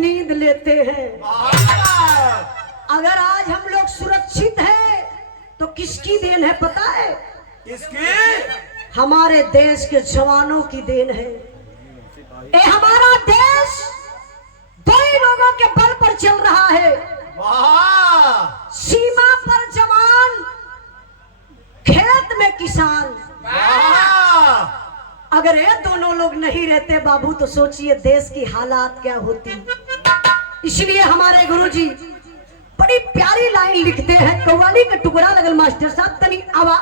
नींद लेते हैं। अगर आज हम लोग सुरक्षित हैं तो किसकी देन है पता है? किसकी? हमारे देश के जवानों की देन है। ये हमारा देश दो ही लोगों के बल पर चल रहा है। वाह! सीमा पर जवान, खेत में किसान। वाह! अगर ये दोनों लोग नहीं रहते बाबू तो सोचिए देश की हालात क्या होती। इसलिए हमारे गुरुजी बड़ी प्यारी लाइन लिखते हैं। कव्वाली का टुकड़ा लगल मास्टर साहब तनी आवा।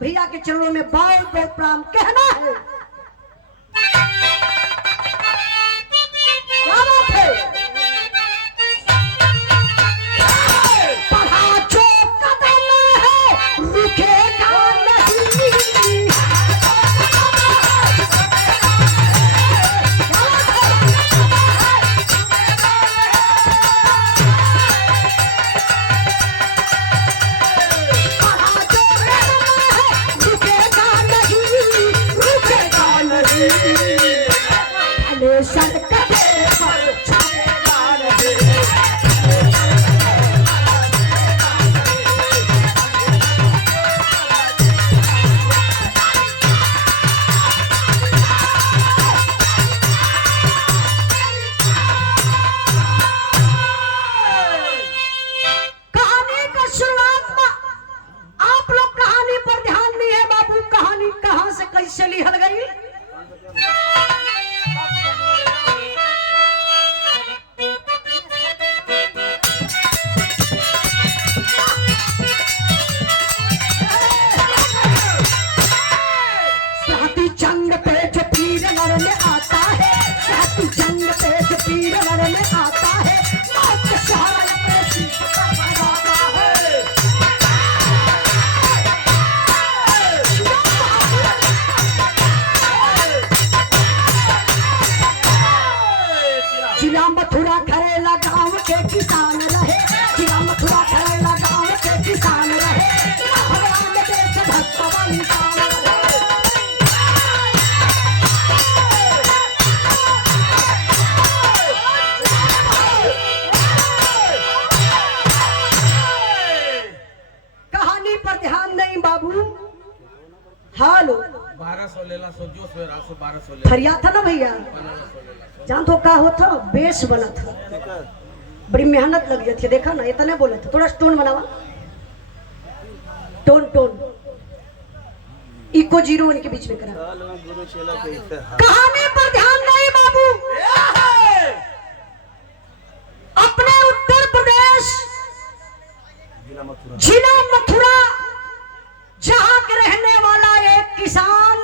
भैया के चरणों में बहुत बहुत प्रणाम कहना है। क्या बात है? पढ़ा जो कदम है रुकेगा नहीं। जिला मथुरा खरेला गांव के किसान रहे। जिला मथुरा खरेला गांव के किसान रहे। भगवान देश भक्त इंसान रहे। कहानी पर ध्यान नहीं बाबू। हालो 1200 फरिया था ना भैया। जान तो का होता बेस बना था, बड़ी मेहनत लग जाती है। देखा ना इतने बोला था, थोड़ा टोन बनावा। टोन टोन इको 0 1 के बीच में करा। कहानी पर ध्यान नहीं बाबू। अपने उत्तर प्रदेश जिला मथुरा जहां के रहने वाला एक किसान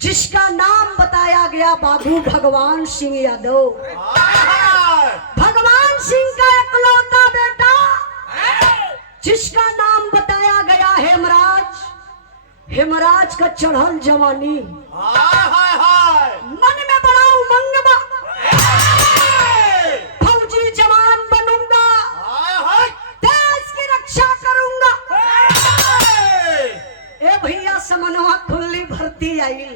जिसका नाम बताया गया बाबू भगवान सिंह यादव। भगवान सिंह का इकलौता बेटा जिसका नाम बताया गया हेमराज। हेमराज का चढ़ल जवानी, मन में बड़ा उमंग बा। फौजी जवान बनूंगा, देश की रक्षा करूंगा। ए भैया समनवा खुली भर्ती आई।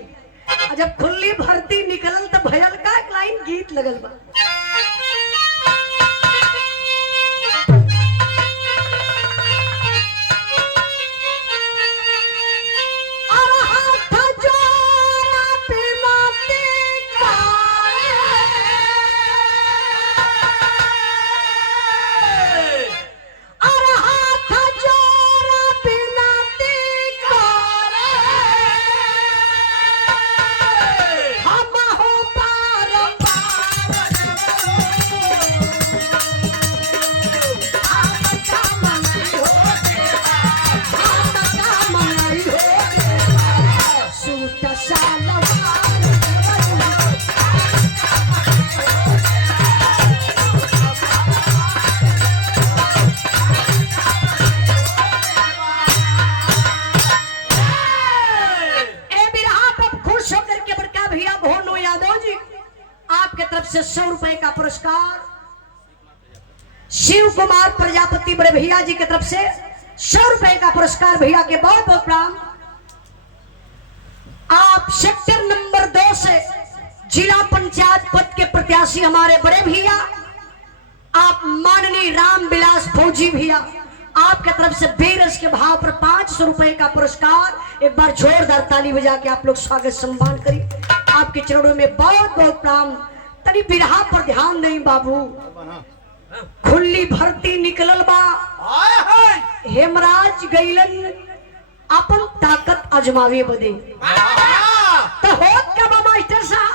जब खुली भर्ती निकलल तो भयल का एक लाइन गीत लगल बा। पुरस्कार शिव कुमार प्रजापति बड़े भैया जी की तरफ से 100 रुपए का पुरस्कार। भैया के बहुत बहुत प्रणाम। आप सेक्टर नंबर 2 से जिला पंचायत पद के प्रत्याशी हमारे बड़े भैया आप माननीय रामविलास फौजी भैया, आपके तरफ से बेरस के भाव पर 500 रुपए का पुरस्कार। एक बार जोरदार ताली बजा के आप लोग स्वागत सम्मान करिए। आपके चरणों में बहुत बहुत प्रणाम। तनी बिरहा पर ध्यान दें बाबू। खुली भर्ती निकलल बा, हेमराज गईलन अपन ताकत आजमावे बदे। तो होत क्या बा मास्टर साहब?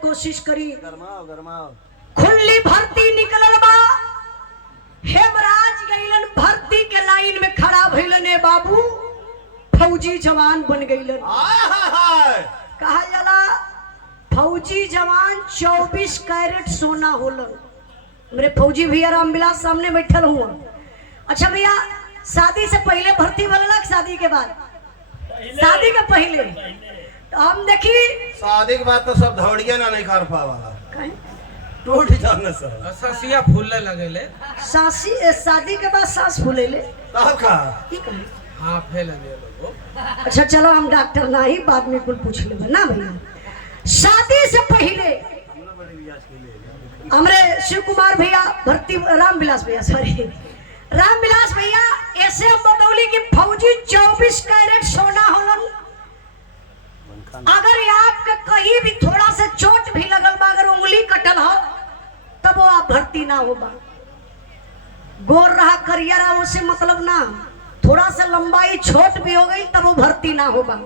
कोशिश करी। खुली भर्ती निकलल बा, हेमराज गईलन भर्ती के लाइन में खड़ा भइलन। ए बाबू फौजी जवान बन गईलन। कहा जाला फौजी जवान 24 कैरेट सोना होलन। मेरे फौजी भैया रामविलास सामने बैठल हुआ। अच्छा भैया, शादी से पहले भर्ती वाला शादी के बाद? शादी के पहले तो हम देखी। शादी के बाद तो सब धौड़िया ना नहीं कर पावाला, टूट जाने से ससिया फूलने लगेले। सासी शादी के बाद सांस फूलेले तब का हां फैल दे लोगो। अच्छा चलो हम डॉक्टर ना ही बाद में कुल पूछ लेबे ना भैया। शादी से पहले हमरे शिव कुमार भैया भर्ती, रामविलास भैया सॉरी रामविलास भैया ऐसे हम बतौली कि फौजी 24 कैरेट सोना होलन। अगर आपके कहीं भी थोड़ा सा चोट भी लगल बा, अगर उंगली कटल हो तब वो आप भर्ती ना होगा। गोर रहा करियर रहा उससे मतलब ना, थोड़ा सा लंबाई छोट भी हो गई तब वो भर्ती ना होगा।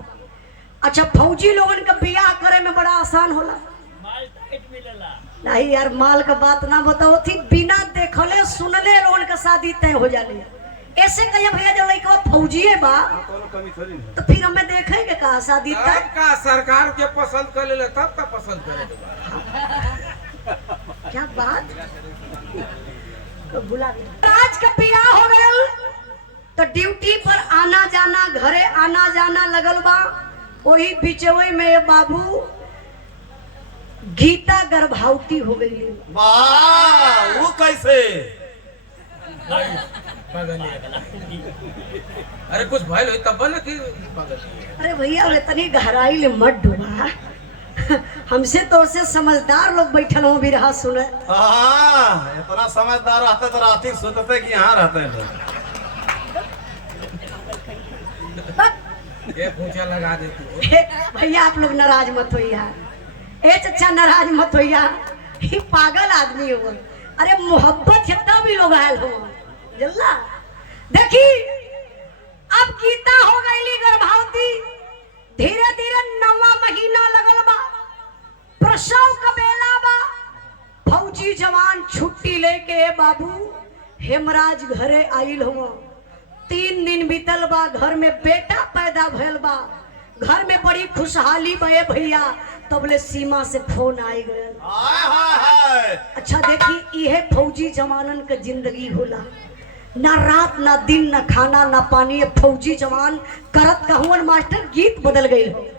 अच्छा फौजी लोगन का बियाह करे में बड़ा आसान होला। नहीं यार माल का बात ना बताओ थी, बिना देखले सुनले लोगन का शादी तय हो जाले। ऐसे कहिए भैया जब लड़का फौजी है बा तो फिर हमें देखेंगे कहा शादी तक का सरकार के पसंद कर ले तब का पसंद करे। क्या बात बुला आज का बियाह हो गया तो ड्यूटी पर आना जाना, घरे आना जाना लगल बा। वही बिचवे में बाबू गीता गर्भवती हो गई। वाह, वो कैसे? अरे कुछ भाई लोग तब ना कि अरे भैया इतनी गहराई ले मत डूबा। हमसे तो उससे समझदार लोग बैठल हो बिरहा सुने। हाँ, इतना समझदार रहते तो रात ही सोचते कि यहाँ रहते हैं। ये पूछा लगा देती हो। भैया आप लोग नाराज मत होइया। ए चचा नाराज मत होइया, ये पागल आदमी हो। अरे मोहब्बत है तब भी लोग आयल हो जल्ला। देखी अब गीता हो गई गर्भवती, धीरे धीरे 9वां महीना लगल बा, प्रसव का बेला बा। फौजी जवान छुट्टी लेके बाबू हेमराज घरे आइल हुआ। 3 दिन बीतल बा, घर में बेटा पैदा भइल बा, घर में बड़ी खुशहाली बे भैया। तबले सीमा से फोन आई गया। अच्छा देखी, यह फौजी जवानन का जिंदगी होला, ना रात ना दिन ना खाना ना पानी। फौजी जवान करत कहवन मास्टर गीत बदल गई हो।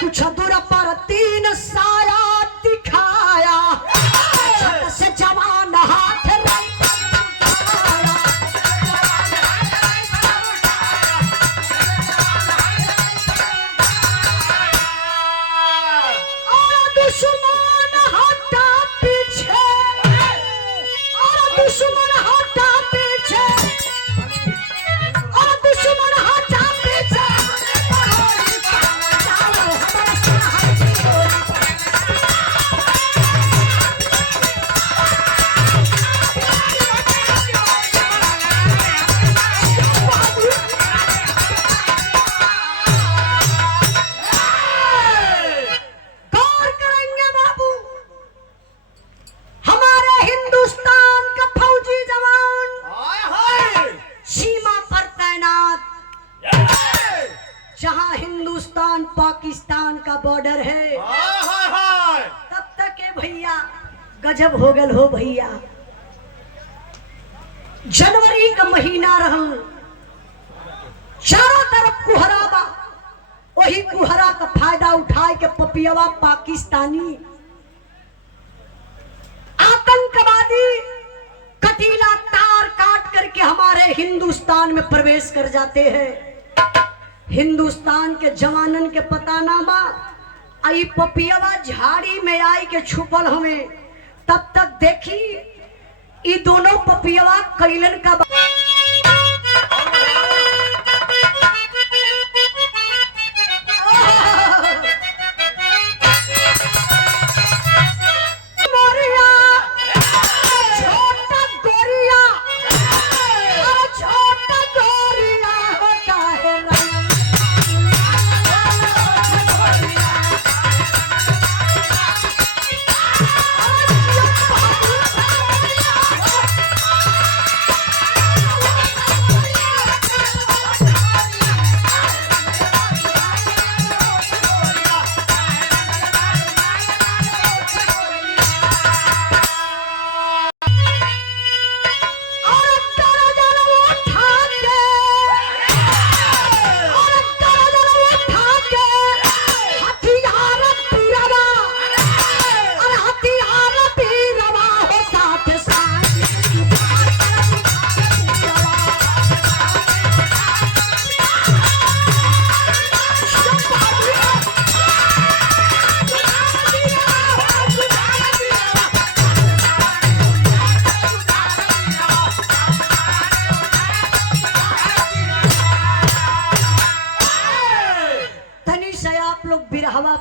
कुछ दूर पर 3 साया दिखाया, छत से जवान हाथ और दुश्मन हटा पीछे, और दुश्मन हटा पीछे, और दुश्मन हटा पीछे। जहां हिंदुस्तान पाकिस्तान का बॉर्डर है, तब तक के भैया गजब हो गल हो भैया। जनवरी का महीना रहल, चारों तरफ कुहरा बा। वही कुहरा का फायदा उठाए के पपियवा पाकिस्तानी आतंकवादी कटीला तार काट करके हमारे हिंदुस्तान में प्रवेश कर जाते हैं। हिंदुस्तान के जवानन के पता ना बा, आई पपियवा झाड़ी में आई के छुपल हमें। तब तक देखी ये दोनों पपियवा कैलन का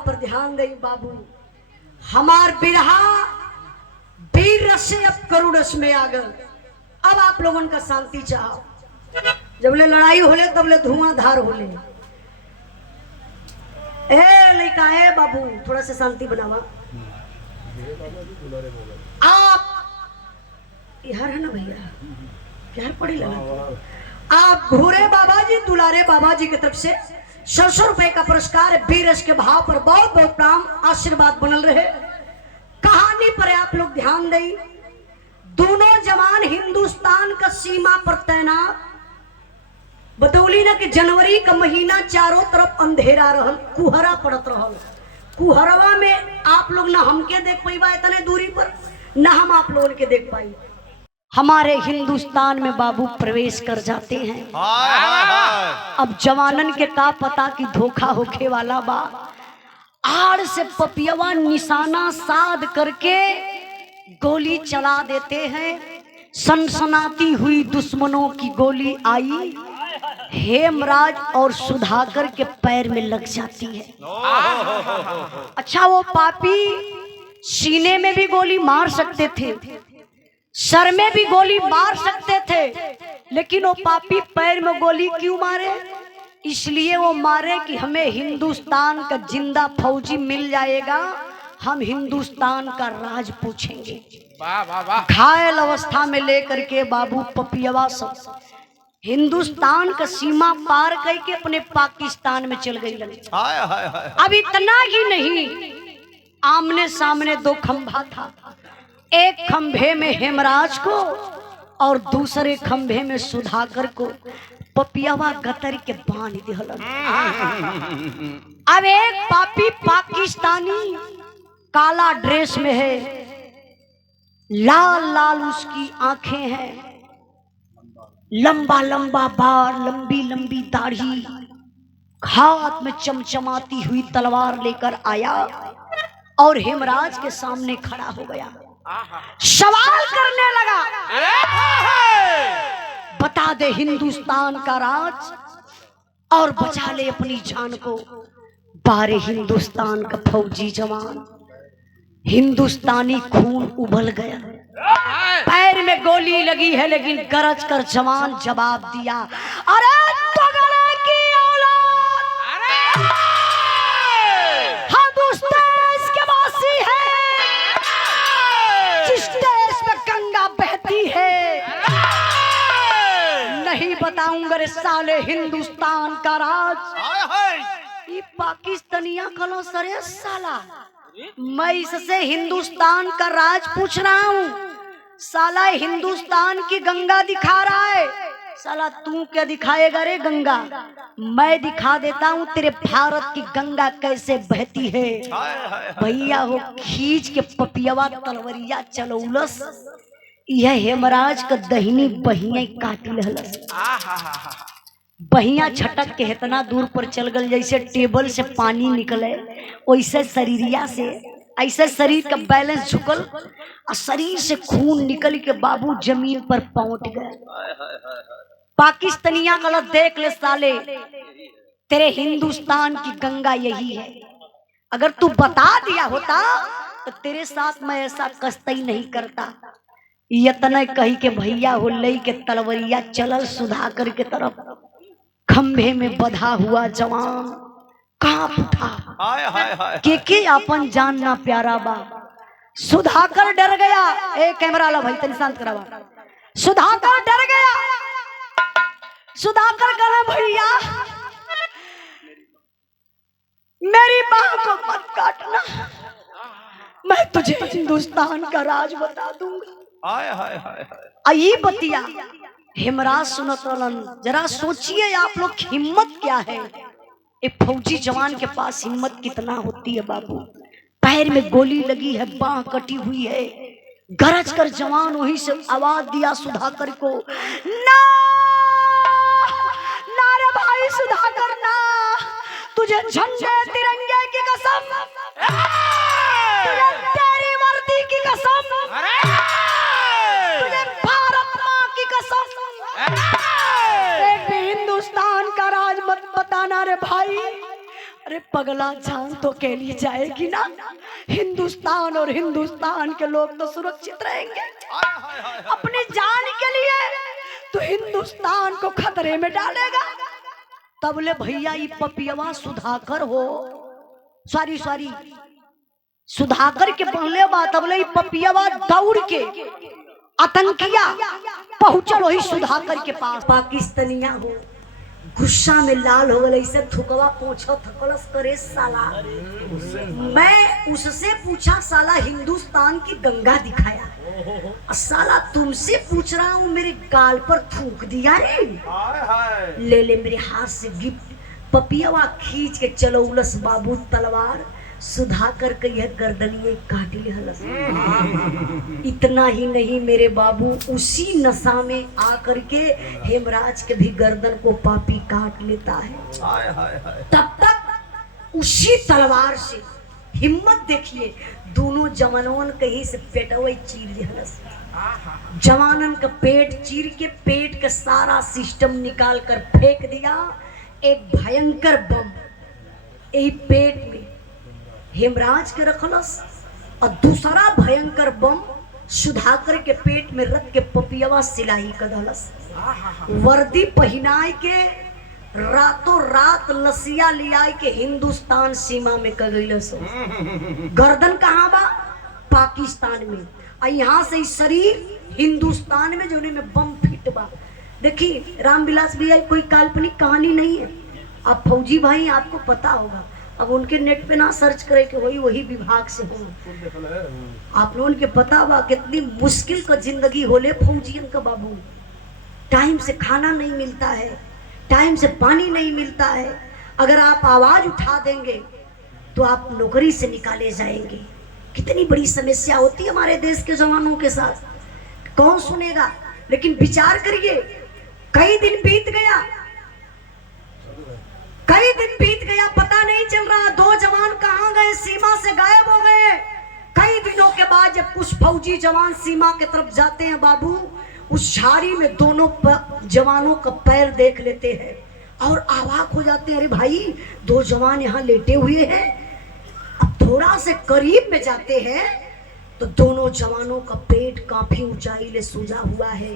पर ध्यान दे बाबू। हमार बिरहा वीर रस से अब करुणस में आ गल। अब आप लोगों का शांति चाहो। जबले लड़ाई होले तबले धुआंधार होले। ए लड़का ए बाबू थोड़ा सा शांति बनावा। आप यार है ना भैया, क्या पड़ी लगा। आप घूरे बाबा जी, दुलारे बाबा जी की तरफ से 100 रुपए का पुरस्कार वीर रस के भाव पर बहुत बहुत प्राण आशीर्वाद बनल रहे। कहानी पर आप लोग ध्यान दें। दोनों जवान हिंदुस्तान का सीमा पर तैनात। बतौली ना कि जनवरी का महीना चारों तरफ अंधेरा रहल, कुहरा पड़त रहल। कुहरवा में आप लोग ना हमके देख पाई इतने दूरी पर, ना हम आप लोगों के देख पाई। हमारे हिंदुस्तान में बाबू प्रवेश कर जाते हैं। अब जवानन के का पता कि धोखा होके वाला बा। आड़ से पपियवा निशाना साध करके गोली चला देते हैं। सनसनाती हुई दुश्मनों की गोली आई, हेमराज और सुधाकर के पैर में लग जाती है। अच्छा, वो पापी सीने में भी गोली मार सकते थे, सर में भी गोली मार सकते थे, लेकिन वो पापी पैर में गोली क्यों मारे? इसलिए वो मारे कि हमें हिंदुस्तान का जिंदा फौजी मिल जाएगा, हम हिंदुस्तान का राज पूछेंगे। वाह वाह वाह। घायल अवस्था में लेकर के बाबू पपियवा सब हिंदुस्तान का सीमा पार करके अपने पाकिस्तान में चल गई। अब इतना ही नहीं, आमने सामने दो खंभा था। एक खंभे में हेमराज को और दूसरे खंभे में सुधाकर को पपियावा गतर के बांध दिहल। अब एक पापी पाकिस्तानी काला ड्रेस में है, लाल लाल उसकी आंखें हैं, लंबा लंबा बाल, लंबी लंबी दाढ़ी, हाथ में चमचमाती हुई तलवार लेकर आया और हेमराज के सामने खड़ा हो गया। सवाल करने लगा, बता दे हिंदुस्तान का राज और बचा ले अपनी जान को। बारे हिंदुस्तान का फौजी जवान, हिंदुस्तानी खून उबल गया। पैर में गोली लगी है लेकिन गरज कर जवान जवाब दिया, अरे तगड़े की औलाद, हम उस देश के वासी हैं जिस देश में गंगा बहती है। नहीं बताऊंगा रे साले हिंदुस्तान का राज। ये पाकिस्तानिया कलो सरे साला, मैं इससे हिंदुस्तान का राज पूछ रहा हूँ, साला हिंदुस्तान की गंगा दिखा रहा है। साला तू क्या दिखाएगा रे गंगा? मैं दिखा देता हूँ तेरे भारत की गंगा कैसे बहती है। भैया हो खींच के पपियवा तलवरिया चलौलस, यह हेमराज का दहिनी बहिया काटी लहलस। बहिया छटक के इतना दूर पर चल गल जैसे टेबल से पानी निकले, वैसे शरीरिया से ऐसे शरीर का बैलेंस झुकल और शरीर से खून निकल के बाबू जमीन पर पहुंच गए। पाकिस्तानिया गलत देख ले साले, तेरे हिंदुस्तान की गंगा यही है। अगर तू बता दिया होता तो तेरे साथ मैं ऐसा कष्ट ही नहीं करता। इतना कही के भैया हो लई के तलवरिया चलल सुधाकर के तरफ। खंभे में बधा हुआ जवान कांप उठा, के अपन जानना प्यारा बा। सुधाकर डर गया। ए कैमरा ला भाई, तनी शांत करावा। सुधाकर डर गया। सुधाकर कहा भैया मेरी मां को मत काटना, मैं तुझे हिंदुस्तान का राज बता दूंगा। आई बतिया हेमराज सुनत रहलन। जरा सोचिए आप लोग, हिम्मत क्या है एक फौजी जवान के पास, हिम्मत कितना होती है बाबू। पैर में गोली लगी है, बाह कटी हुई है, गरज कर जवान वहीं से आवाज दिया सुधाकर को, ना ना रे भाई सुधाकर ना, तुझे झंडे तिरंगे की कसम, तुझे तेरी वर्दी की कसम, तुझे भारत मां की कसम, एक भी हिंदुस्तान का राज मत बताना रे भाई। अरे पगला, जान तो के लिए जाएगी ना, हिंदुस्तान और हिंदुस्तान के लोग तो सुरक्षित रहेंगे। अपनी जान के लिए तो हिंदुस्तान को खतरे में डालेगा। तबले भैया ये पपियवा सुधाकर हो, सॉरी सुधाकर के पहले बात, तबले पपियवा दौड़ के आतंकिया पहुंचल वही सुधाकर के पास। पाकिस्तानिया हो गुस्सा में लाल हो गए, ऐसे थुकवा पोछो थकलस करे साला। मैं उससे पूछा साला हिंदुस्तान की गंगा दिखाया, साला तुमसे पूछ रहा हूँ मेरे गाल पर थूक दिया रे। ले ले मेरे हाथ से गिफ्ट, पपियावा खींच के चलो उलस बाबू तलवार, सुधाकर के यह गर्दनिये काट ले हलस। इतना ही नहीं मेरे बाबू, उसी नशा में आकर के हेमराज के भी गर्दन को पापी काट लेता है। तब तक उसी तलवार से हिम्मत देखिए, दोनों जवानों कहीं से पेटवे चीर दिहलस। जवानन का पेट चीर के पेट का सारा सिस्टम निकाल कर फेंक दिया। एक भयंकर बम यही पेट में हेमराज के रखलस और दूसरा भयंकर बम सुधाकर के पेट में रख के पपियावा सिलाई कदलस। वर्दी पहनाए के रातों रात लसिया लिया के हिंदुस्तान सीमा में कगैलस। गर्दन कहाँ बा? पाकिस्तान में, और यहाँ से शरीर हिंदुस्तान में, जो में बम फिट बा। देखिए रामविलास भैया कोई काल्पनिक कहानी नहीं है। आप फौजी भाई आपको पता होगा, अब उनके नेट पे ना सर्च करे कि वही विभाग से हो। आप लोगों के पता बा कितनी मुश्किल का जिंदगी होले फौजियन का बाबू। टाइम से खाना नहीं मिलता है, टाइम से पानी नहीं मिलता है। अगर आप आवाज उठा देंगे तो आप नौकरी से निकाले जाएंगे। कितनी बड़ी समस्या होती है हमारे देश के जवानों के साथ, कौन सुनेगा? लेकिन विचार करिए, कई दिन बीत गया, कई दिन बीत गया, पता नहीं चल रहा 2 जवान कहाँ गए, सीमा से गायब हो गए। कई दिनों के बाद जब कुछ फौजी जवान सीमा की तरफ जाते हैं बाबू, उस झाड़ी में दोनों जवानों का पैर देख लेते हैं और अवाक हो जाते हैं, अरे भाई 2 जवान यहाँ लेटे हुए हैं। अब थोड़ा से करीब में जाते हैं तो दोनों जवानों का पेट काफी ऊंचाई ले सूजा हुआ है,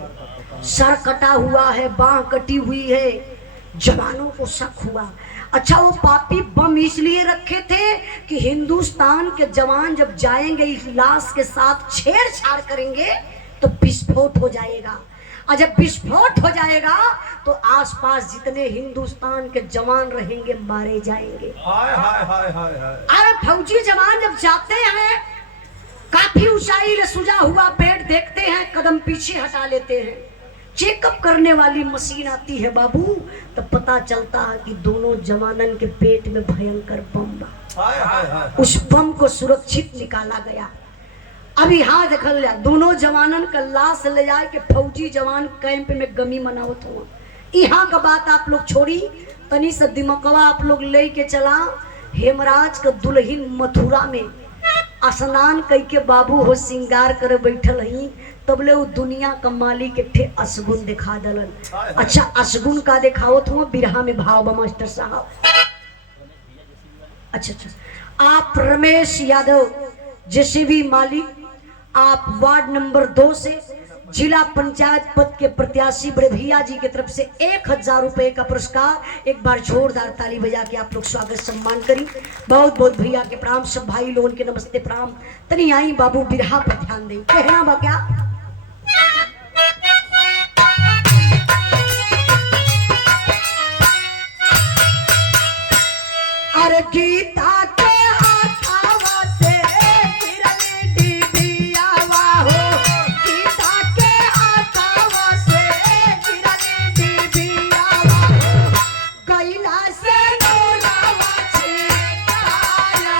सर कटा हुआ है, बाह कटी हुई है। जवानों को शक हुआ, अच्छा वो पापी बम इसलिए रखे थे कि हिंदुस्तान के जवान जब जाएंगे इस लाश के साथ छेड़छाड़ करेंगे तो विस्फोट हो जाएगा, और जब विस्फोट हो जाएगा तो आसपास जितने हिंदुस्तान के जवान रहेंगे मारे जाएंगे। अरे फौजी जवान जब जाते हैं काफी ऊंचाई ले सूजा हुआ पेट देखते हैं, कदम पीछे हटा लेते हैं। चेकअप करने वाली मशीन आती है बाबू, तो पता चलता है कि दोनों जवानन के पेट में भयंकर बम बा। उस बम को सुरक्षित निकाला गया। अब यहाँ देखल जाए, दोनों जवानन का लाश ले जाए के फौजी जवान कैंप में गमी मनावत हो। यहाँ का बात आप लोग छोड़ी, तनी सा दिमकवा आप लोग ले के चला। हेमराज का दुल्हन मथुरा में स्नान कई के बाबू हो श्रृंगार करे बैठल ही, तबले वो दुनिया का मालिक के असगुन दिखा दलन। अच्छा असगुन का दिखावत हुआ बिरहा में भाव बा मास्टर साहब। अच्छा, आप रमेश यादव जेसीबी मालिक, आप वार्ड नंबर 2 से जिला पंचायत पद के प्रत्याशी बड़े भैया जी की तरफ से 1000 रुपए का पुरस्कार। एक बार जोरदार ताली बजा के आप लोग स्वागत सम्मान करी। बहुत बहुत भैया के प्रणाम, सब भाई लोगों के नमस्ते प्रणाम। तनी आई बाबू बिरहा पर ध्यान दे, कहना बा क्या? अरे गीता के हाथावा से गिरली डिबियावा हो, गीता के हाथावा से गिरली डिबियावा हो, गैला से नौलावा छिकाया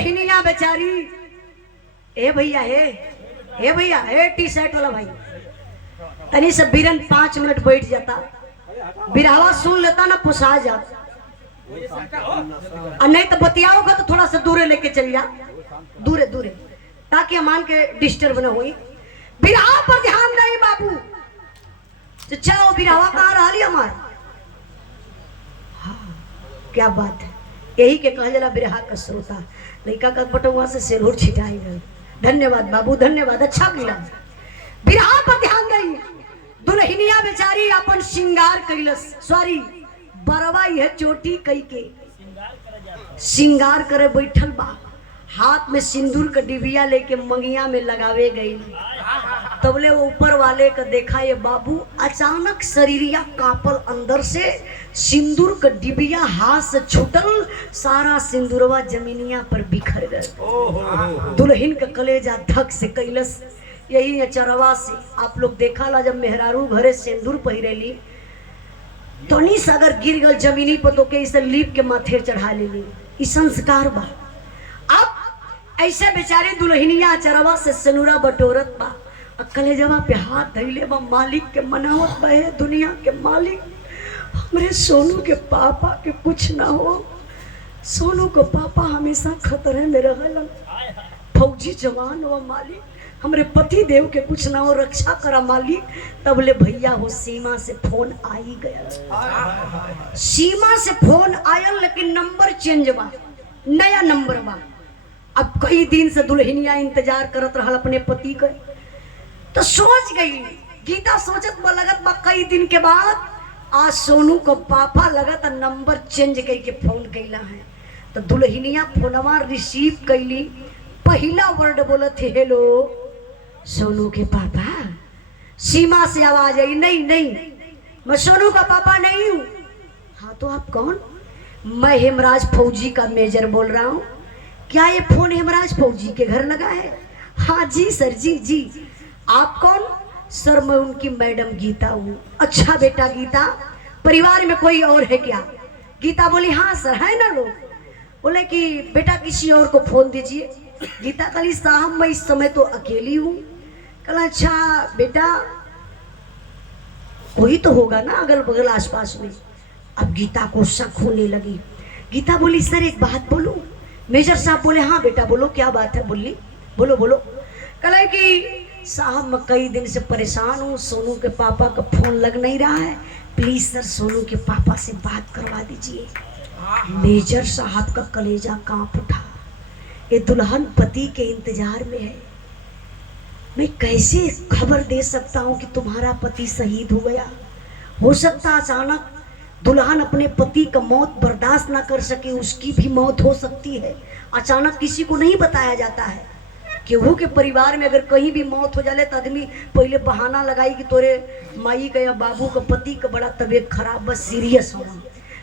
दुल्हनिया बेचारी, ए भैया ए भैया ए टी शर्ट वाला भाई, तनी से बीरन 5 मिनट बैठ जाता, बिरहवा सुन लेता ना पुसा जाता, और नहीं तो बतियाओगा तो थोड़ा सा दूरे लेके चल जा, दूरे दूरे, ताकि अमान के डिस्टर्ब न हुई। बिरहा पर ध्यान नहीं बाबू, चचा वो बिरहवा कहाँ रहा ली हमार। हाँ, क्या बात है, यही के कहा जला बिरहा का श्रोता लड़का का पटुआ से सिरहुर छिटाई गई। धन्यवाद बाबू धन्यवाद, अच्छा मिला। बिरहा पर ध्यान गई, दुल्हनिया बेचारी अपन श्रृंगार कैलस, सॉरी बरवा यह चोटी कई के श्रृंगार करे बैठल बा, हाथ में सिंदूर का डिबिया लेके मंगिया में लगावे गई। तबले वो ऊपर वाले का देखा ये बाबू, अचानक शरीरिया कांपल, अंदर से सिंदूर का डिबिया हाथ से छूटल, सारा सिंदूरवा जमीनिया पर बिखर गए। दुल्हन का कलेजा धक से कैलस। यही चरवा से आप लोग देखा ला, जब मेहरारू घरे सिंदूर पहिरेली तो नहीं अगर गिर गल जमीनी पर तो के इसे लीप के माथे चढ़ा लेली, ई संस्कार बा। अब ऐसे बेचारे दुल्हनिया चरवा से सनुरा बटोरत बा, कलेजवा पे हाथ धैले बा, मालिक के मनावत बा, है दुनिया के मालिक हमरे सोनू के पापा के कुछ ना हो। सोनू को पापा हमेशा खतरे में रहलन, फौजी जवान हो मालिक, हमरे पति देव के कुछ ना हो, रक्षा करा मालिक। तबले भैया हो सीमा से फोन आई गया, सीमा से फोन आयल, लेकिन नंबर चेंज बा, नया नंबर बा। अब कई दिन से दुल्हनिया इंतजार करत रहा अपने पति के, तो सोच गई गीता, सोचत बा लगत बा कई दिन के बाद आज सोनू को पापा लगत नंबर चेंज कई के फोन कैला है। तो दुल्हनिया फोनवा रिसीव कैली, पहला वर्ड बोलत थे हेलो सोनू के पापा। सीमा से आवाज आई, नहीं नहीं मैं सोनू का पापा नहीं हूँ। हाँ तो आप कौन? मैं हेमराज फौजी का मेजर बोल रहा हूँ। क्या ये फोन हेमराज फौजी के घर लगा है? हाँ जी सर, जी। आप कौन? सर मैं उनकी मैडम गीता हूँ। अच्छा बेटा गीता, परिवार में कोई और है क्या? गीता बोली हाँ सर है ना लोग। बोले कि बेटा किसी और को फोन दीजिए। गीता कली साहब मैं इस समय तो अकेली हूँ। कल अच्छा बेटा कोई तो होगा ना अगल बगल आसपास में। अब गीता को शक होने लगी। गीता बोली सर एक बात बोलूं? मेजर साहब बोले हाँ बेटा बोलो, क्या बात है? बोली बोलो बोलो। कल कि साहब मैं कई दिन से परेशान हूँ, सोनू के पापा का फोन लग नहीं रहा है, प्लीज सर सोनू के पापा से बात करवा दीजिए। मेजर साहब का कलेजा कांप उठा। ये दुल्हन पति के इंतजार में है, मैं कैसे खबर दे सकता हूँ कि तुम्हारा पति शहीद हो गया? हो सकता अचानक दुल्हन अपने पति का मौत बर्दाश्त ना कर सके, उसकी भी मौत हो सकती है। अचानक किसी को नहीं बताया जाता है। केहू के परिवार में अगर कहीं भी मौत हो जाए तो आदमी पहले बहाना लगाई कि तोरे माई का या बाबू का पति का बड़ा तबीयत खराब, बस सीरियस होना।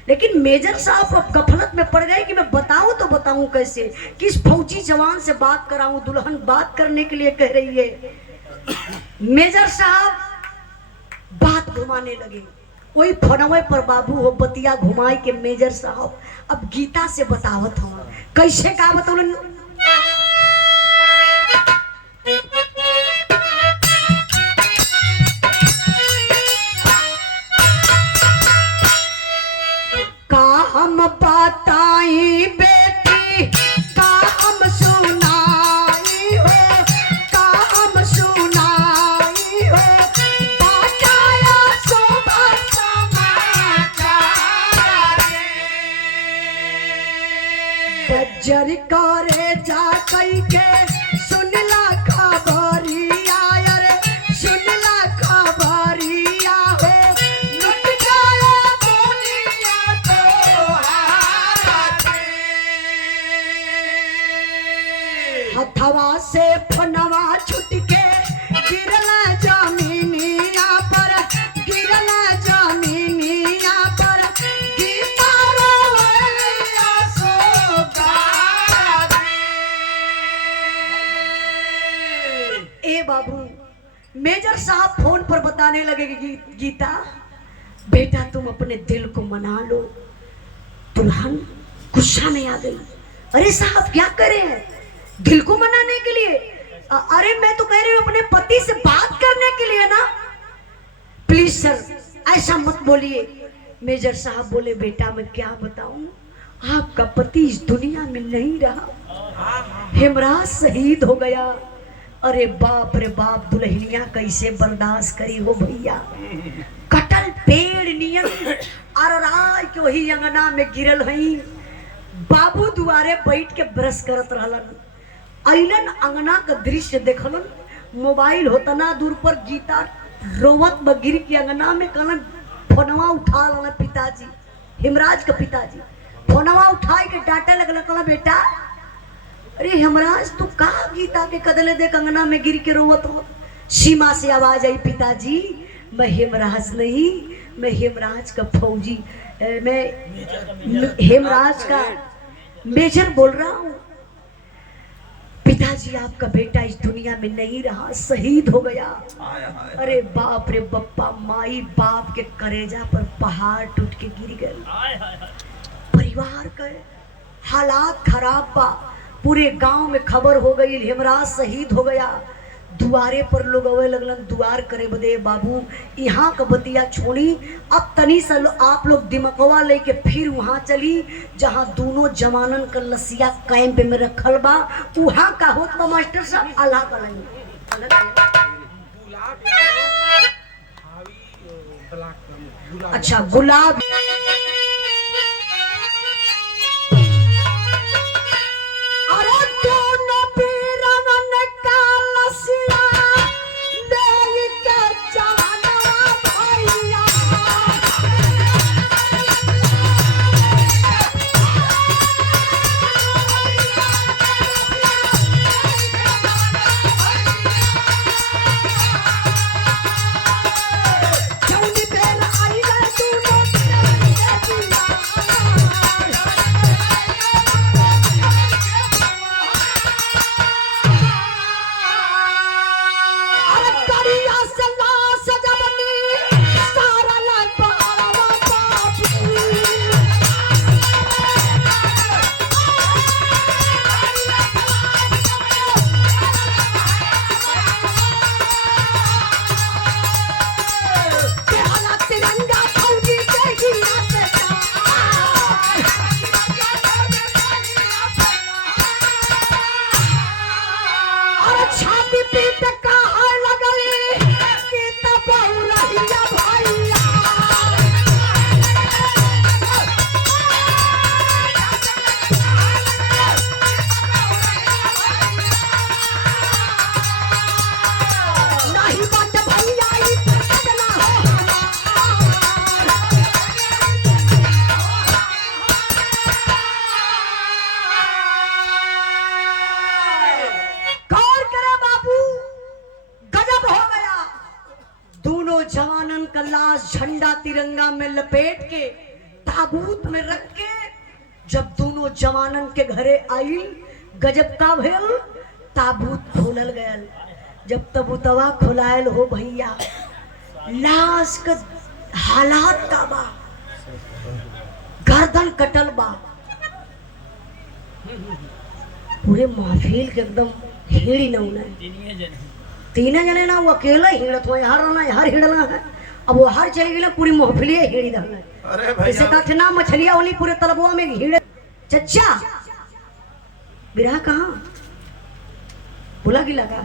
लेकिन मेजर साहब अब गफलत में पड़ गए कि मैं बताऊं तो बताऊं कैसे, किस फौजी जवान से बात कराऊं? दुल्हन बात करने के लिए कह रही है। मेजर साहब बात घुमाने लगे। कोई फनवे पर बाबू हो बतिया घुमाए के मेजर साहब अब गीता से बतावत हो। कैसे का बतौलन? का हम बताई बेटी, का हम सुनाई हो, का हम सुनाई हो, बताया सुबह समाचार। बज्जर करे जा कई के सुनला खबरिया, अरे सुनला खबरिया हो, लुट गया दुनिया हथवा से फनवा छुट के गिरला जमीनिया पर, गिरला जमीनिया पर, गीता रोवैया सोगार। ए बाबू, मेजर साहब फोन पर बताने लगे कि गीता बेटा तुम अपने दिल को मना लो। दुल्हन गुस्सा में आ गई। अरे साहब क्या कर रहे हैं? दिल को मनाने के लिए? अरे मैं तो कह रही हूँ अपने पति से बात करने के लिए ना। प्लीज सर ऐसा मत बोलिए। मेजर साहब बोले बेटा मैं क्या बताऊं, आपका पति इस दुनिया में नहीं रहा, हेमराज शहीद हो गया। अरे बाप रे बाप, दुल्हनिया कैसे बर्दाश्त करी हो भैया। कटल पेड़ नियन और राय के वही अंगना में गिरल हई। बाबू दुआरे बैठ के ब्रश करत रहलन, अइलन अंगना का दृश्य देखलन। मोबाइल होता ना दूर पर, गीता रोवत बगिर के अंगना में कहलन फोनवा उठा लन पिताजी, हेमराज के पिताजी फोनवा उठाए के डांटे लगल। कहला बेटा अरे हेमराज तू का गीता के कदले देख अंगना में गिर के रोवत हो। सीमा से आवाज आई पिताजी मैं हेमराज नहीं, मैं हेमराज का फौजी, मैं हेमराज का मेजर बोल रहा हूँ। पिताजी आपका बेटा इस दुनिया में नहीं रहा, शहीद हो गया। अरे बाप रे बप्पा, माई बाप के करेजा पर पहाड़ टूट के गिर गए। परिवार का हालात खराब बा, पूरे गांव में खबर हो गई हेमराज शहीद हो गया। दुआरे पर लोग अवे लगलन दुआर करे बदे। बाबू यहाँ का बतिया छोड़ी, अब तनी सा आप लोग दिमकवा लेके फिर वहाँ चली जहाँ दोनों जवानन का लसिया कैंप में रखल बा। वहाँ का होत बा मास्टर साहब अल्लाह का अच्छा गुलाब। जवानन का लाश झंडा तिरंगा में लपेट के ताबूत में रख के जब दोनों जवानन के घरे आई, गजब का भेल, ताबूत खोलल गयल। जब तबूतवा खुलायल हो भैया, लाश का हालात का बा, गर्दन कटल बा, पूरे महफिल के एकदम हिड़ी न तीन जने ना, वो अकेला हिड़त हो, हर हिड़ना है। अब वो हर चले गए पूरी महफिलिया हिड़ी रहना है। ऐसे का ना मछलिया होली पूरे तलबुआ में हिड़े। चच्चा बिरहा कहाँ बुला गिला का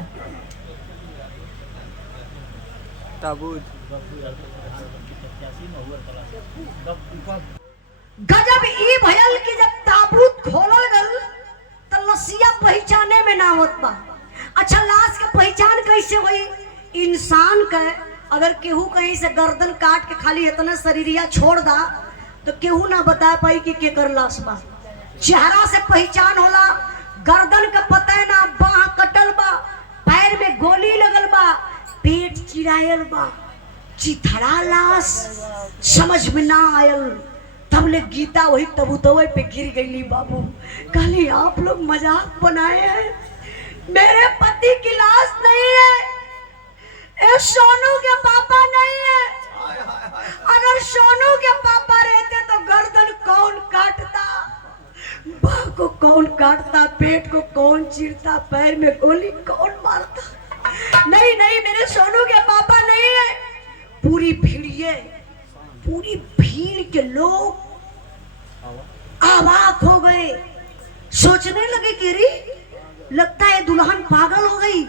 गजब ई भयल की जब ताबूत खोलल गल त लसिया पहचाने में ना होत बा। अच्छा लाश के पहचान कैसे हुई? इंसान का अगर केहू कहीं से गर्दन काट के खाली इतना शरीरिया छोड़ दा तो केहू ना बता पाई कि केकर लाश बा। चेहरा से पहचान होला, गर्दन का पता है ना, बाह कटल बा, पैर में गोली लगल बा, पेट चिरायल बा, चिथड़ा लाश समझ में ना आयल। तब ले गीता वही तबूतवे पे गिर गई। बाबू कहली आप लोग मजाक बनाए हैं, मेरे पति की लाश नहीं है, ये सोनू के पापा नहीं है। अगर सोनू के पापा रहते तो गर्दन कौन काटता? बाह को कौन काटता, पेट को कौन चीरता, पैर में गोली कौन मारता। नहीं नहीं, मेरे सोनू के पापा नहीं है। पूरी भीड़ के लोग अवाक हो गए, सोचने लगे कि रे लगता है दुल्हन पागल हो गई,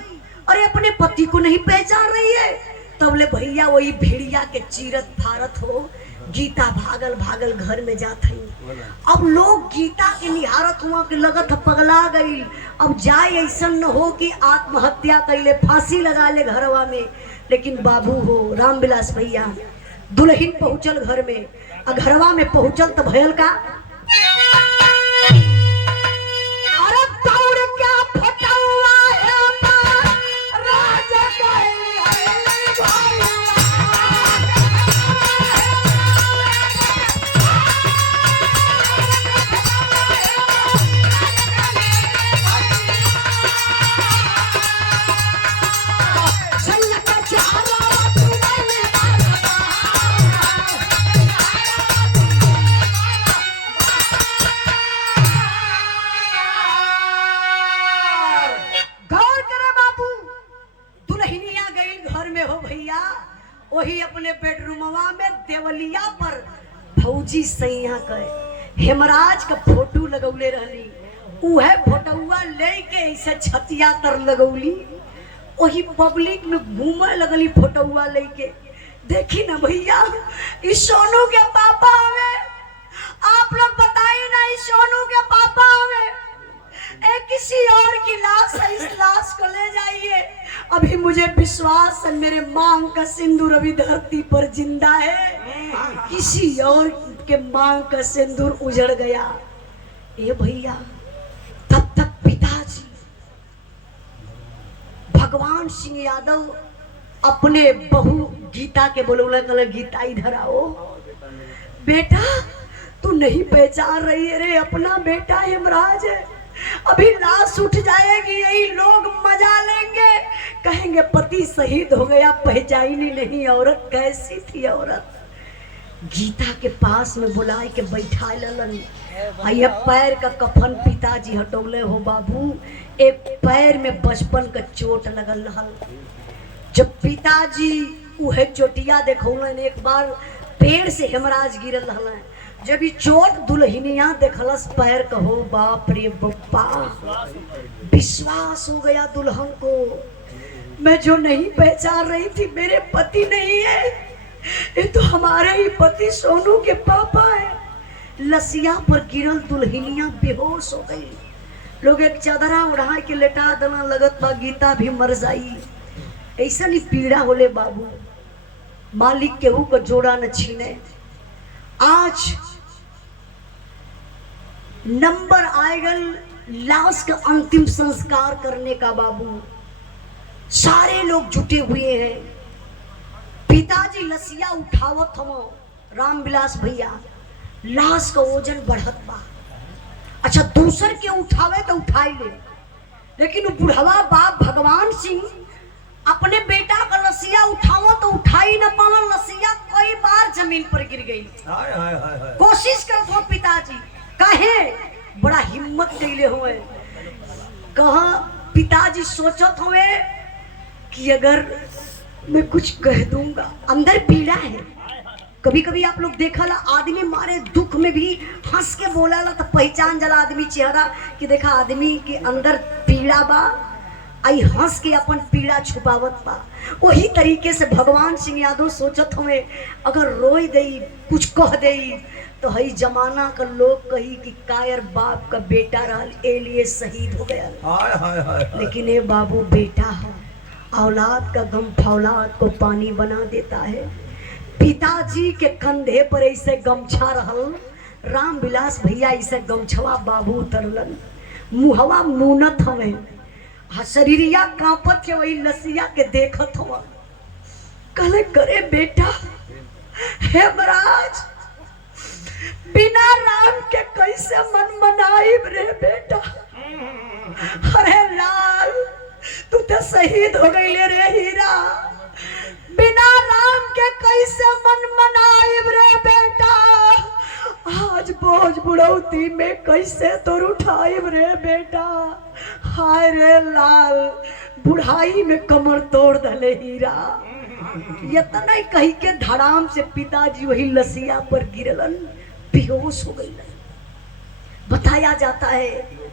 अरे अपने पति को नहीं पहचान रही है। तब ले भैया वही भेड़िया के चीरत फारत हो गीता भागल भागल घर में जात है। अब लोग गीता के निहारत हुआ कि लगत पगला गई, अब जाए ऐसा न हो कि आत्महत्या कैले, फांसी लगा ले घरवा में। लेकिन बाबू हो रामविलास भैया, दुल्हन पहुंचल घर में, घरवा में पहुंचल तो भयल का अरे दौड़ क्या फटा हुआ है राजा वही अपने बेडरूमवा में देवलिया पर भौजी सैया के हेमराज का फोटो लगौले रहली। उहे फोटोवा लेके ऐसे छतिया तर लगौली, वही पब्लिक में घूमे लगली फोटोवा लेके। देखी ना भैया, इस सोनू के पापा हमें, आप लोग बताइए ना, इस सोनू के पापा हमें किसी और की लाश है, इस लाश को ले जाइए। अभी मुझे विश्वास है मेरे मांग का सिंदूर अभी धरती पर जिंदा है, किसी और के मांग का सिंदूर उजड़ गया। ये भैया तब तक पिताजी भगवान सिंह यादव अपने बहू गीता के बोले कल गीता इधर आओ। बेटा तू नहीं पहचान रही है रे, अपना बेटा हेमराज है, अभी लाश उठ जाएगी, यही लोग मजा लेंगे, कहेंगे पति शहीद हो गया, पहचानी नहीं औरत कैसी थी औरत। गीता के पास में बुलाए के बैठा ललन, ये पैर का कफन पिताजी हटौले हो बाबू, एक पैर में बचपन का चोट लगल रहल। जब पिताजी उहे चोटिया देखौलन, एक बार पेड़ से हेमराज गिरल रहल, जब ये चोट दुल्हनिया देखलस पैर कहो बाप रे बप्पा, विश्वास हो गया दुल्हन को, मैं जो नहीं पहचान रही थी मेरे पति नहीं है, ये तो हमारे ही पति सोनू के पापा है। लसिया पर गिरल दुल्हनिया बेहोश हो गई, लोग एक चादरा उड़ा के लेटा देना, लगत बा गीता भी मर जाई। ऐसा नहीं पीड़ा होले बाबू, मालिक केहू को जोड़ा न छीने। आज नंबर आएगल लाश का अंतिम संस्कार करने का बाबू, सारे लोग जुटे हुए हैं। पिताजी लसिया उठावत हम, रामविलास भैया लाश का वजन बढ़त बा। अच्छा दूसर के उठावे तो उठाई ले, लेकिन बुढ़वा बाप भगवान सिंह अपने बेटा का लसिया उठावो तो उठाई न पावन, लसिया कई बार जमीन पर गिर गई। कोशिश करत हो पिताजी, काहे बड़ा हिम्मत कैले हुए, कहा पिताजी सोचत हुए कि अगर मैं कुछ कह दूंगा, अंदर पीड़ा है। कभी कभी आप लोग देखा ला आदमी मारे दुख में भी हंस के बोला ला तो पहचान जला आदमी चेहरा कि देखा आदमी के अंदर पीड़ा बा, आई हंस के अपन पीड़ा छुपावत बा। वही तरीके से भगवान सिंह यादव सोचत हुए अगर रोई दई कुछ कह दई तो हई जमाना का लोग कही कि कायर बाप का बेटा रहल, ए लिए शहीद हो गया। हाय हाय हाय। लेकिन ये बाबू बेटा है, औलाद का गम फौलाद को पानी बना देता है। पिताजी के कंधे पर ऐसे गमछा रहल, रामविलास भैया ऐसे गमछवा बाबू उतरलन, मुहवा मुनत हवे, शरीरिया कांपत के वही लसिया के देखत हवा। कहले करे बेटा हेमराज, बिना राम के कैसे मन मनाइब रे बेटा। अरे लाल तू तो शहीद हो गई रे हीरा, बिना राम के कैसे मन मनाइब रे बेटा। आज बोझ बुढ़ौती में कैसे तोर उठाइब रे बेटा। हाय रे लाल, बुढ़ाई में कमर तोड़ दले हीरा। इतना ही कही के धड़ाम से पिताजी वही लसिया पर गिरलन, बेहोश हो गई। बताया जाता है,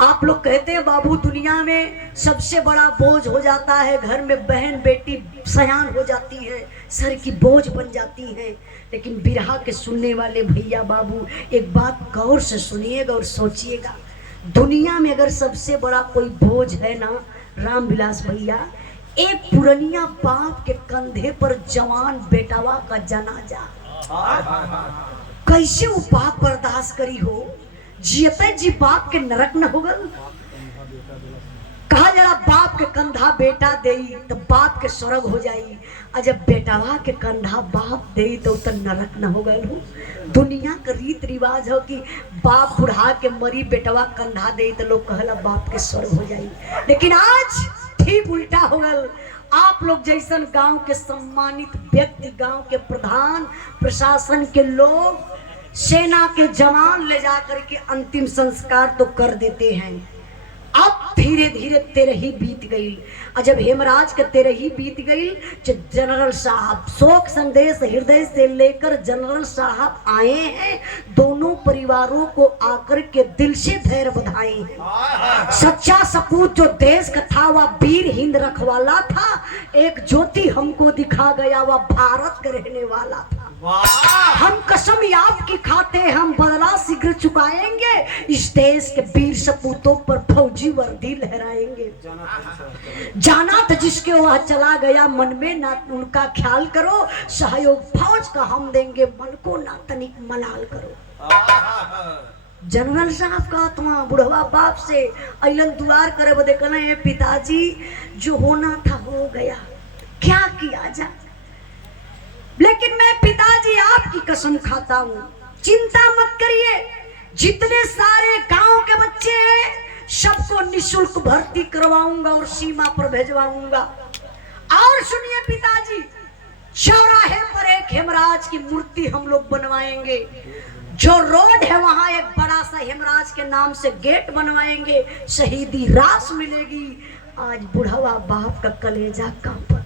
आप लोग कहते हैं बाबू दुनिया में सबसे बड़ा बोझ हो जाता है, घर में बहन बेटी सयान हो जाती है, सर की बोझ बन जाती है। लेकिन बिरहा के सुनने वाले भैया बाबू एक बात गौर से सुनिएगा और सोचिएगा, दुनिया में अगर सबसे बड़ा कोई बोझ है ना रामविलास भैया, एक पुरनिया बाप के कंधे पर जवान बेटावा का जनाजा। कैसे वो बाप बर्दाश्त करी हो, जियते जी बाप के नरक न होगल। कहा जरा बाप के कंधा बेटा देई तो बाप के स्वर्ग हो जाई, और जब बेटावा के कंधा बाप देई तो नरक न होगल हो। दुनिया का रीत रिवाज हो कि बाप बुढ़ा के मरी बेटवा कंधा देई तो लोग कहला बाप के स्वर्ग हो जाई। लेकिन आज ठीक उल्टा होगल। आप लोग जैसन गांव के सम्मानित व्यक्ति, गांव के प्रधान, प्रशासन के लोग, सेना के जवान ले जाकर के अंतिम संस्कार तो कर देते हैं। अब धीरे धीरे तेरही बीत गई, और जब हेमराज के तेरही बीत गई, जनरल साहब शोक संदेश हृदय से लेकर जनरल साहब आए हैं, दोनों परिवारों को आकर के दिल से धैर्य बधाए हैं। सच्चा सपूत जो देश का था वह वीर हिंद रखवाला था, एक ज्योति हमको दिखा गया वह भारत का रहने वाला था। हम कसम याद की खाते, हम बदला शीघ्र चुकाएंगे, इस देश के वीर सपूतों पर फौजी वर्दी लहराएंगे। जाना था जिसके वह चला गया, मन में ना उनका ख्याल करो, सहयोग फौज का हम देंगे, मन को ना तनिक मलाल करो। जनरल साहब का आत्मा बुढ़वा बाप से अलन दुआर करे बदे कहना, पिताजी जो होना था हो गया, क्या किया जाए। लेकिन मैं पिताजी आपकी कसम खाता हूँ, चिंता मत करिए, जितने सारे गांव के बच्चे हैं सबको निशुल्क भर्ती करवाऊंगा और सीमा पर भेजवाऊंगा। और सुनिए पिताजी, चौराहे पर एक हेमराज की मूर्ति हम लोग बनवाएंगे, जो रोड है वहां एक बड़ा सा हेमराज के नाम से गेट बनवाएंगे, शहीदी रास मिलेगी। आज बुढ़वा बाप का कलेजा कांपत,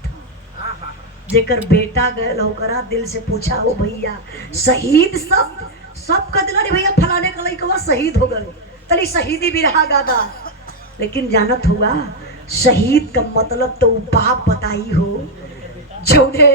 जेकर बेटा गए होकरा दिल से पूछा हो भैया शहीद सब का दिला भैया फलाने का लइकवा शहीद हो गए, तली शहीदी भी रहा गादा। लेकिन जानत होगा शहीद का मतलब तो बाप बताई हो, जौने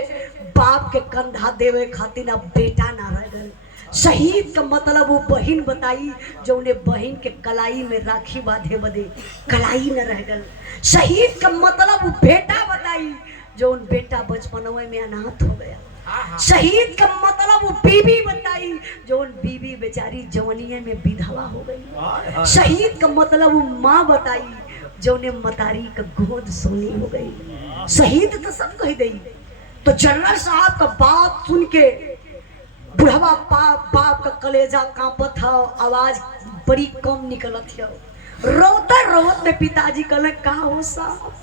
बाप के कंधा देवे खातिर अब बेटा ना रह गए। शहीद का मतलब वो बहन बताई, जौने बहन के कलाई में राखी बांधे बदे कलाई न रह गए। शहीद का मतलब वो बेटा बताई, जो उन बेटा बचपनवे में अनाथ हो गया। शहीद का मतलब वो बीबी बताई, जो उन बीबी बेचारी जवानिये में विधवा हो गई। शहीद का मतलब वो माँ बताई, जो उन्हें मतारी का गोद सोनी हो गई। शहीद तो सब कह गई। तो जनरल साहब का बात सुन के बुढ़वा बाप का कलेजा कांपत था, आवाज बड़ी कम निकलत है। रोते रोते पिताजी कहले, का हो साहब,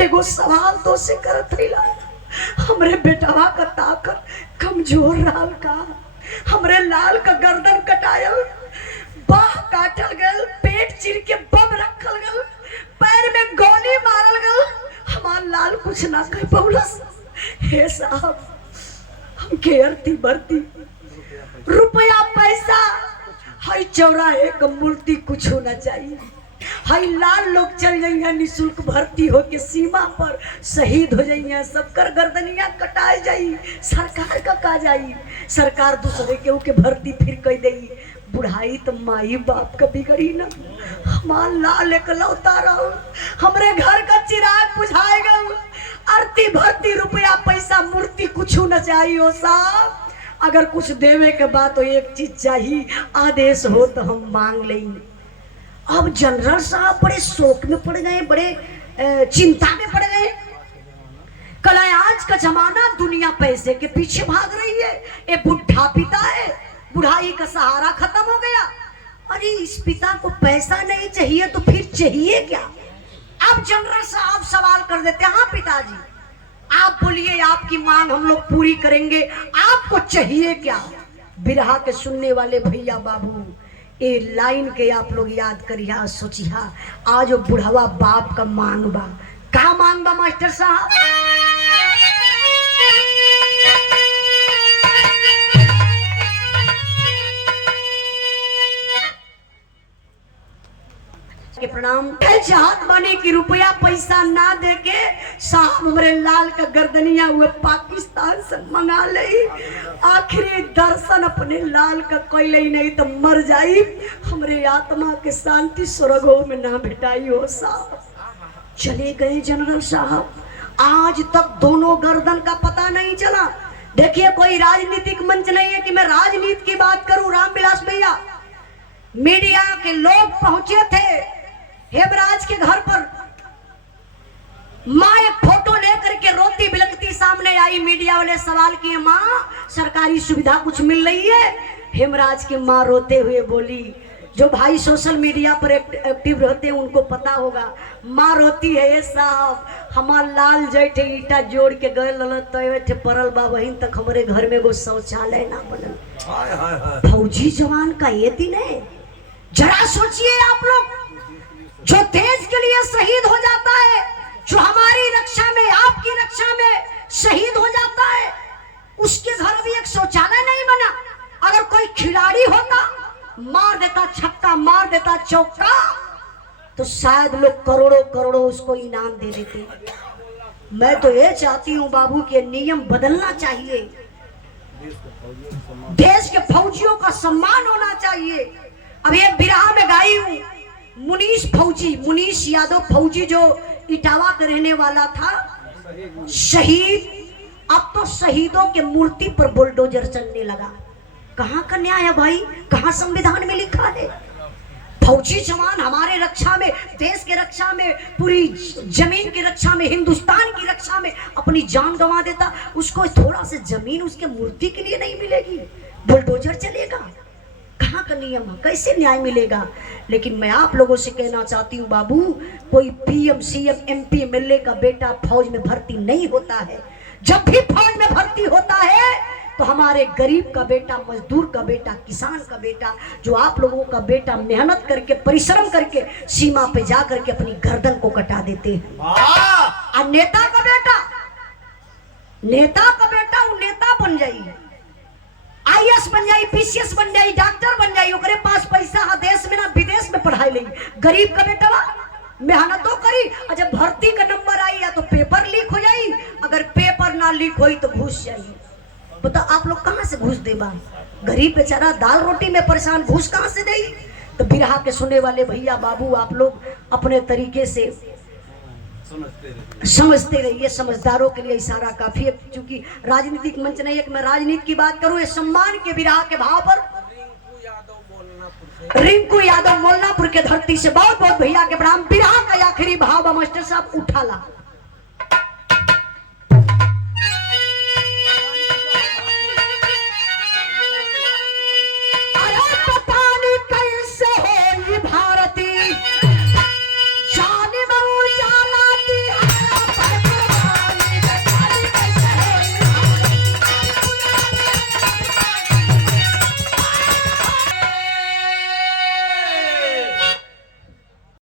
एगो सवाल तो से करत रहिला, हमरे बेटवा का ताकत कमजोर रहल का, हमरे लाल का गर्दन कटायल, बाह काटल गल, पेट चिर के बम रखल गल, पैर में गोली मारल गल, हमार लाल कुछ ना कह पौलस। हे साहब हमके अर्थी भरती रुपया पैसा हई चौराहे का मूर्ति कुछ होना चाहिए। हई लाल लोग चल जाइए निःशुल्क भर्ती हो के सीमा पर शहीद हो जाइए, सबकर गर्दनिया कटाए जाई, सरकार का जाई, सरकार दूसरे के के भर्ती फिर कह दई। बुढ़ाई तो माई बाप का बिगड़ी ना, हमार लाल एक लौता रहो, हमरे घर का चिराग बुझाएगा, अर्थी भर्ती रुपया पैसा मूर्ति कुछ न चाहिए साहब। अगर कुछ देवे के बाद तो एक चीज चाहिए, आदेश हो तो हम मांग लेंगे। अब जनरल साहब बड़े शोक में पड़ गए, बड़े चिंता में पड़ गए। कल आज का जमाना दुनिया पैसे के पीछे भाग रही है, ये बुढ़ा पिता है, बुढ़ाई का सहारा खत्म हो गया। अरे इस पिता को पैसा नहीं चाहिए तो फिर चाहिए क्या? अब जनरल साहब सवाल कर देते, हाँ पिताजी आप बोलिए, आपकी मांग हम लोग पूरी करेंगे, आपको चाहिए क्या? बिरहा के सुनने वाले भैया बाबू, ये लाइन के आप लोग याद करिया, सोचिया। आज वो बुढ़ावा बाप का मांग बा, का मांग बा मास्टर साहब? के प्रणाम चाहत बने कि रुपया पैसा ना दे के साहब हमरे लाल का गर्दनिया हुए पाकिस्तान से मंगा ले, आखिरी दर्शन अपने लाल का कोई नहीं तो मर जाई, हमरे आत्मा के शांति स्वर्गों में ना भेटाई हो साहब। चले गए जनरल साहब, आज तक दोनों गर्दन का पता नहीं चला। देखिए कोई राजनीतिक मंच नहीं है कि मैं राजनीति की बात करूं। रामविलास भैया, मीडिया के लोग पहुंचे थे हेमराज के घर पर, माँ एक फोटो लेकर के रोती बिलखती सामने आई। मीडिया वाले सवाल किए, माँ सरकारी सुविधा कुछ मिल रही है? हेमराज की माँ रोते हुए बोली, जो भाई सोशल मीडिया पर एक्टिव रहते हैं उनको पता होगा। माँ रोती है, ये साहब हमार लाल जैठे ईटा जोड़ के गए तो परल बा, वहीं तक हमारे घर में वो शौचालय ना बनल। फौजी जवान का ये दिन है। जरा सोचिए आप लोग, जो देश के लिए शहीद हो जाता है, जो हमारी रक्षा में आपकी रक्षा में शहीद हो जाता है, उसके घर भी एक शौचालय नहीं बना। अगर कोई खिलाड़ी होता, मार देता छक्का, मार देता चौका, तो शायद लोग करोड़ों करोड़ों उसको इनाम दे देते। मैं तो ये चाहती हूँ बाबू के नियम बदलना चाहिए, देश के फौजियों का सम्मान होना चाहिए। अब ये बिरहा में गाई हूँ, मुनीश फौजी, मुनीश यादव फौजी जो इटावा का रहने वाला था, शहीद। अब तो शहीदों के मूर्ति पर बुलडोजर चलने लगा। कहाँ का न्याय है भाई? कहाँ संविधान में लिखा है? फौजी जवान हमारे रक्षा में, देश के रक्षा में, पूरी जमीन की रक्षा में, हिंदुस्तान की रक्षा में अपनी जान गंवा देता, उसको थोड़ा सा जमीन उसके मूर्ति के लिए नहीं मिलेगी? बुलडोजर चलेगा? कहाँ का नियम है? कैसे न्याय मिलेगा? लेकिन मैं आप लोगों से कहना चाहती हूँ बाबू, कोई पीएम सीएम एमपी एमएलए का बेटा फौज में भर्ती नहीं होता है। जब भी फौज में भर्ती होता है तो हमारे गरीब का बेटा, मजदूर का बेटा, किसान का बेटा, जो आप लोगों का बेटा मेहनत करके परिश्रम करके सीमा पे जा करके अपनी गर्दन को कटा देते हैं। और नेता का बेटा, नेता का बेटा वो नेता बन जाई, आईएएस बन जाई, पीसीएस बन जाई, डॉक्टर बन जाई, ओकरे पास पैसा है, देश में ना विदेश में पढ़ाई ली। गरीब का बेटा मेहनतों करी, और जब भर्ती का नंबर आई या तो पेपर लीक हो जाई, अगर पेपर ना लीक होई तो घुस जाई। बता आप लोग कहाँ से घुस देबा? गरीब बेचारा दाल रोटी में परेशान, घुस कहाँ से देई? तो बिरहा के सुनने वाले भैया बाबू, आप लोग अपने तरीके से समझते रहिए। समझदारों के लिए इशारा काफी है, क्योंकि राजनीतिक मंच नहीं है कि मैं राजनीति की बात करूं। ये सम्मान के बिरहा के भाव पर रिंकू यादव मोलनापुर के धरती से बहुत बहुत भैया के प्रणाम। बिरहा का आखिरी भाव मास्टर साहब उठाला।